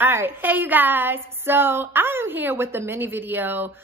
All right, hey you guys. So I am here with the mini video.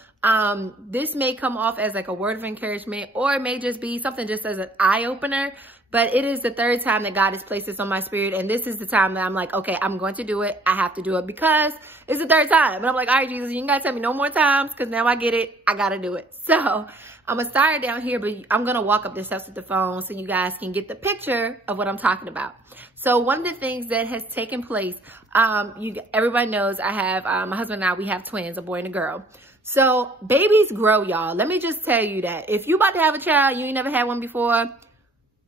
This may come off as like a word of encouragement, or it may just be something just as an eye opener. But it is the third time that God has placed this on my spirit, and this is the time that I'm like, okay, I'm going to do it. I have to do it because it's the third time. And I'm like, all right, Jesus, you ain't gotta tell me no more times, because now I get it. I gotta do it. So I'm gonna start down here, but I'm gonna walk up the steps with the phone so you guys can get the picture of what I'm talking about. So one of the things that has taken place, everybody knows I have, my husband and I, we have twins, a boy and a girl. So babies grow, y'all. Let me just tell you that if you about to have a child, you ain't never had one before,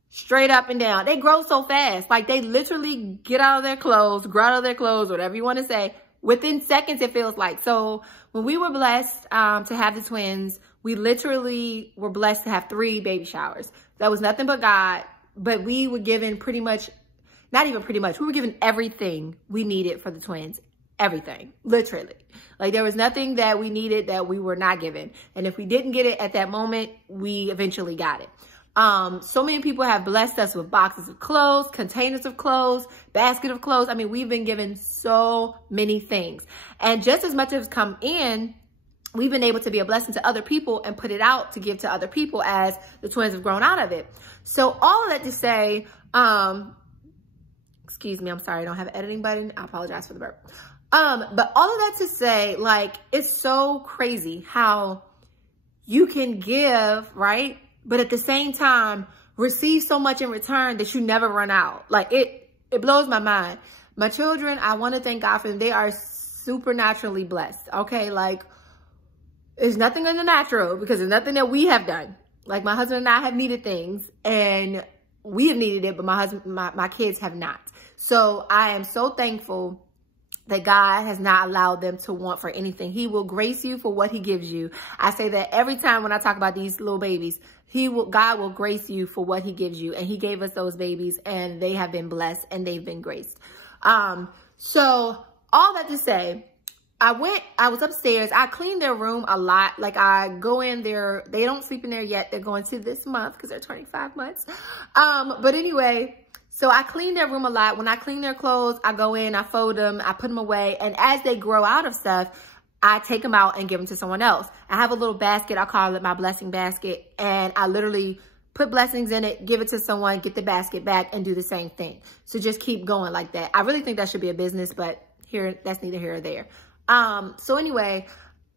straight up and down, they grow so fast. Like they literally get out of their clothes, grow out of their clothes, whatever you want to say, within seconds, it feels like. So when we were blessed to have the twins, we literally were blessed to have 3 baby showers. That was nothing but God, but we were given pretty much, not even pretty much, we were given everything we needed for the twins. Everything, literally. Like there was nothing that we needed that we were not given. And if we didn't get it at that moment, we eventually got it. So many people have blessed us with boxes of clothes, containers of clothes, basket of clothes. I mean, we've been given so many things. And just as much as come in, we've been able to be a blessing to other people and put it out to give to other people as the twins have grown out of it. So all of that to say, excuse me, I'm sorry, I don't have an editing button. I apologize for the burp. But all of that to say, like, it's so crazy how you can give, right? But at the same time, receive so much in return that you never run out. Like it blows my mind. My children, I want to thank God for them. They are supernaturally blessed. Okay. Like there's nothing in the natural because there's nothing that we have done. Like my husband and I have needed things and we have needed it, but my kids have not. So I am so thankful that God has not allowed them to want for anything. He will grace you for what he gives you. I say that every time when I talk about these little babies, God will grace you for what he gives you. And he gave us those babies and they have been blessed and they've been graced. So all that to say, I was upstairs. I cleaned their room a lot. Like I go in there, they don't sleep in there yet. They're going to this month because they're 25 months. But anyway, so I clean their room a lot. When I clean their clothes, I go in, I fold them, I put them away. And as they grow out of stuff, I take them out and give them to someone else. I have a little basket. I call it my blessing basket. And I literally put blessings in it, give it to someone, get the basket back and do the same thing. So just keep going like that. I really think that should be a business, but that's neither here or there. So anyway,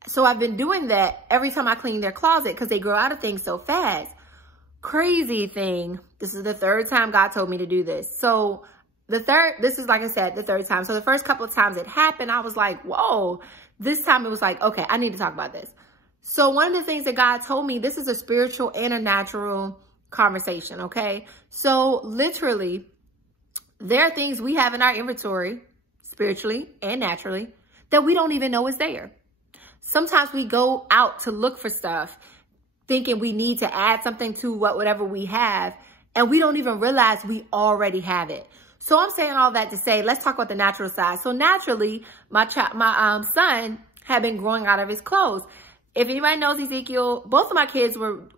so I've been doing that every time I clean their closet because they grow out of things so fast. Crazy thing. This is the third time God told me to do this. So this is, like I said, the third time. So the first couple of times it happened, I was like, whoa. This time it was like, okay, I need to talk about this. So one of the things that God told me, this is a spiritual and a natural conversation, okay? So literally, there are things we have in our inventory, spiritually and naturally, that we don't even know is there. Sometimes we go out to look for stuff, thinking we need to add something to whatever we have, and we don't even realize we already have it. So I'm saying all that to say, let's talk about the natural side. So naturally, my son had been growing out of his clothes. If anybody knows Ezekiel, both of my kids were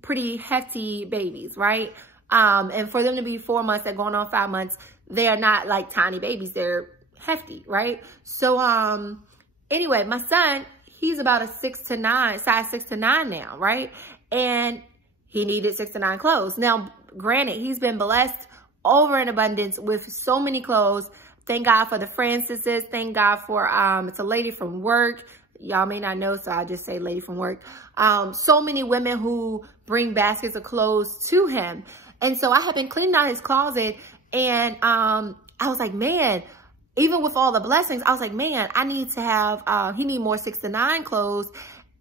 pretty hefty babies, right? And for them to be 4 months, they're going on 5 months, they are not like tiny babies. They're hefty, right? So anyway, my son, he's about a 6 to 9, size 6 to 9 now, right? And he needed 6 to 9 clothes. Now, granted, he's been blessed over in abundance with so many clothes. Thank God for the Francises. Thank God for, it's a lady from work. Y'all may not know, so I'll just say lady from work. So many women who bring baskets of clothes to him. And so I have been cleaning out his closet and I was like, man, even with all the blessings, I was like, man, I need to have, he needs more 6 to 9 clothes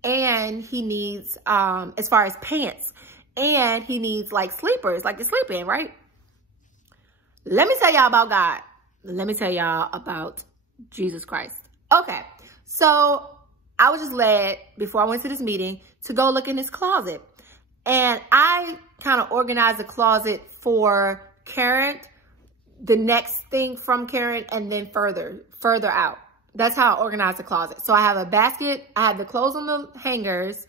and he needs, as far as pants, and he needs like sleepers, like to sleep in, right? Let me tell y'all about God. Let me tell y'all about Jesus Christ. Okay, so I was just led before I went to this meeting to go look in his closet. And I kind of organized the closet for Karen, the next thing from Karen, and then further out. That's how I organized the closet. So I have a basket. I have the clothes on the hangers,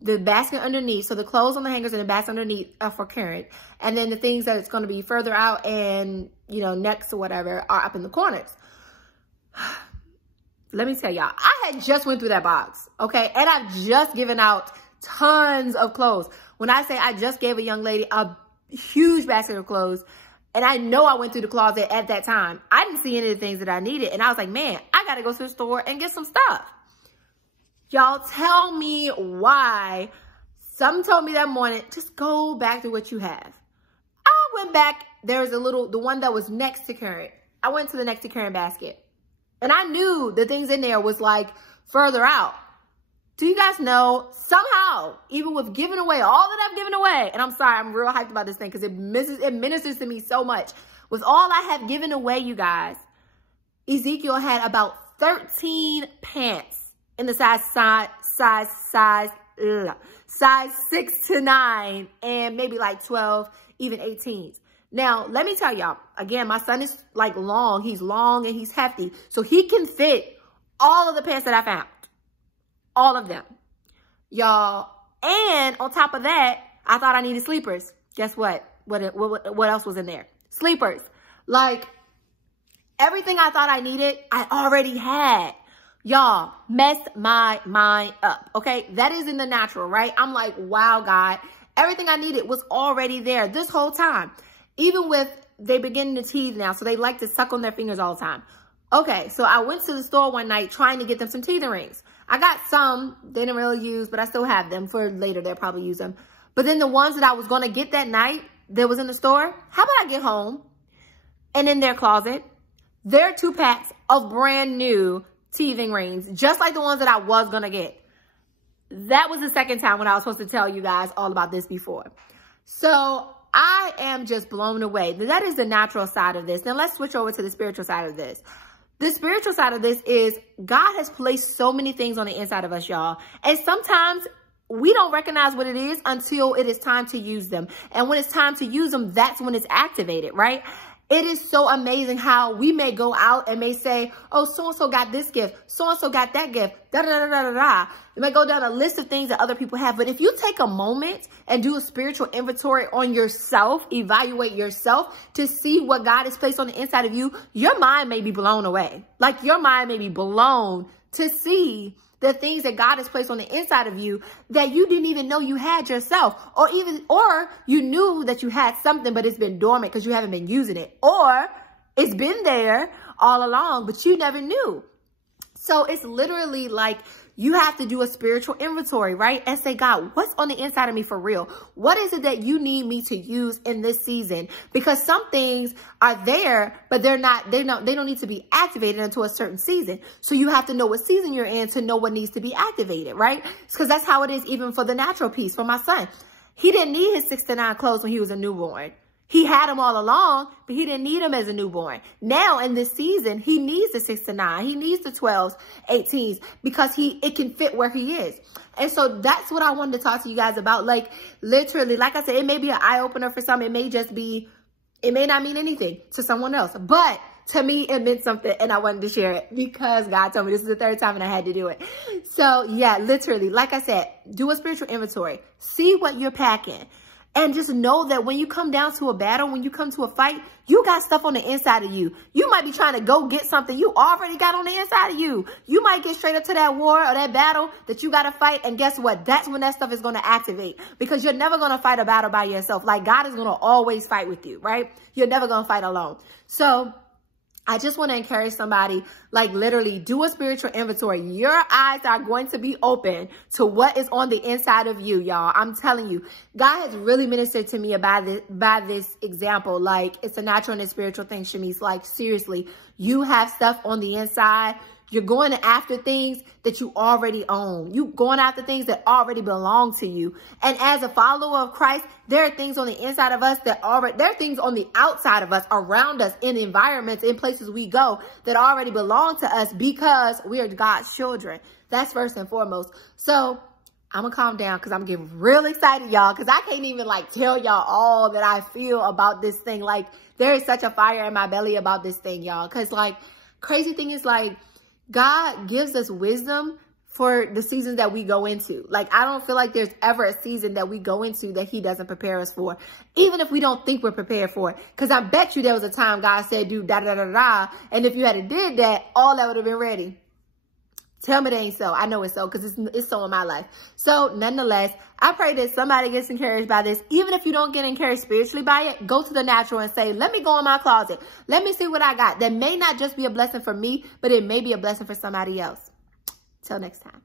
the basket underneath. So the clothes on the hangers and the basket underneath are for Karen. And then the things that it's going to be further out and, you know, next or whatever are up in the corners. let me tell y'all, I had just went through that box, okay? And I've just given out tons of clothes. When I say I just gave a young lady a huge basket of clothes, and I know I went through the closet at that time, I didn't see any of the things that I needed. And I was like, man, I got to go to the store and get some stuff. Y'all tell me why. Some told me that morning, just go back to what you have. I went back. There's the one that was next to Karen. I went to the next to Karen basket. And I knew the things in there was like further out. Do you guys know, somehow, even with giving away all that I've given away, and I'm sorry, I'm real hyped about this thing because it ministers to me so much. With all I have given away, you guys, Ezekiel had about 13 pants in the size 6 to 9, and maybe like 12, even 18s. Now, let me tell y'all, again, my son is like long. He's long and he's hefty. So he can fit all of the pants that I found. All of them. Y'all. And on top of that, I thought I needed sleepers. Guess what? What else was in there? Sleepers. Like, everything I thought I needed, I already had. Y'all, messed my mind up, okay? That is in the natural, right? I'm like, wow, God. Everything I needed was already there this whole time. Even with, they beginning to teeth now, so they like to suck on their fingers all the time. Okay, so I went to the store one night trying to get them some teething rings. I got some, they didn't really use, but I still have them for later. They'll probably use them. But then the ones that I was going to get that night that was in the store, how about I get home and in their closet, there are 2 packs of brand new teething rings, just like the ones that I was going to get. That was the second time when I was supposed to tell you guys all about this before. So I am just blown away. That is the natural side of this. Now let's switch over to the spiritual side of this. The spiritual side of this is God has placed so many things on the inside of us, y'all. And sometimes we don't recognize what it is until it is time to use them. And when it's time to use them, that's when it's activated, right? It is so amazing how we may go out and may say, oh, so-and-so got this gift. So-and-so got that gift. Da-da-da-da-da-da. You may go down a list of things that other people have. But if you take a moment and do a spiritual inventory on yourself, evaluate yourself to see what God has placed on the inside of you, your mind may be blown away. Like your mind may be blown to see the things that God has placed on the inside of you that you didn't even know you had yourself, or you knew that you had something, but it's been dormant because you haven't been using it, or it's been there all along, but you never knew. So it's literally like you have to do a spiritual inventory, right? And say, God, what's on the inside of me for real? What is it that you need me to use in this season? Because some things are there, but they don't need to be activated until a certain season. So you have to know what season you're in to know what needs to be activated, right? Because that's how it is even for the natural piece. For my son, he didn't need his 6 to 9 clothes when he was a newborn. He had them all along, but he didn't need them as a newborn. Now in this season, he needs the 6 to 9. He needs the 12s, 18s, because it can fit where he is. And so that's what I wanted to talk to you guys about. Like literally, like I said, it may be an eye opener for some. It may not mean anything to someone else, but to me, it meant something, and I wanted to share it because God told me this is the 3rd time and I had to do it. So yeah, literally, like I said, do a spiritual inventory. See what you're packing. And just know that when you come down to a battle, when you come to a fight, you got stuff on the inside of you. You might be trying to go get something you already got on the inside of you. You might get straight up to that war or that battle that you got to fight. And guess what? That's when that stuff is going to activate, because you're never going to fight a battle by yourself. Like God is going to always fight with you, right? You're never going to fight alone. So I just want to encourage somebody, like literally do a spiritual inventory. Your eyes are going to be open to what is on the inside of you, y'all. I'm telling you, God has really ministered to me by this example. Like it's a natural and a spiritual thing, Shamice. Like seriously, you have stuff on the inside. You're going after things that you already own. You going after things that already belong to you. And as a follower of Christ, there are things on the inside of us there are things on the outside of us, around us, in environments, in places we go that already belong to us because we are God's children. That's first and foremost. So I'm gonna calm down because I'm getting real excited, y'all, because I can't even like tell y'all all that I feel about this thing. Like there is such a fire in my belly about this thing, y'all. Because like crazy thing is like God gives us wisdom for the seasons that we go into. Like, I don't feel like there's ever a season that we go into that he doesn't prepare us for, even if we don't think we're prepared for it. Because I bet you there was a time God said, do da-da-da-da-da. And if you had did that, all that would have been ready. Tell me it ain't so. I know it's so because it's so in my life. So nonetheless, I pray that somebody gets encouraged by this. Even if you don't get encouraged spiritually by it, go to the natural and say, let me go in my closet. Let me see what I got. That may not just be a blessing for me, but it may be a blessing for somebody else. Till next time.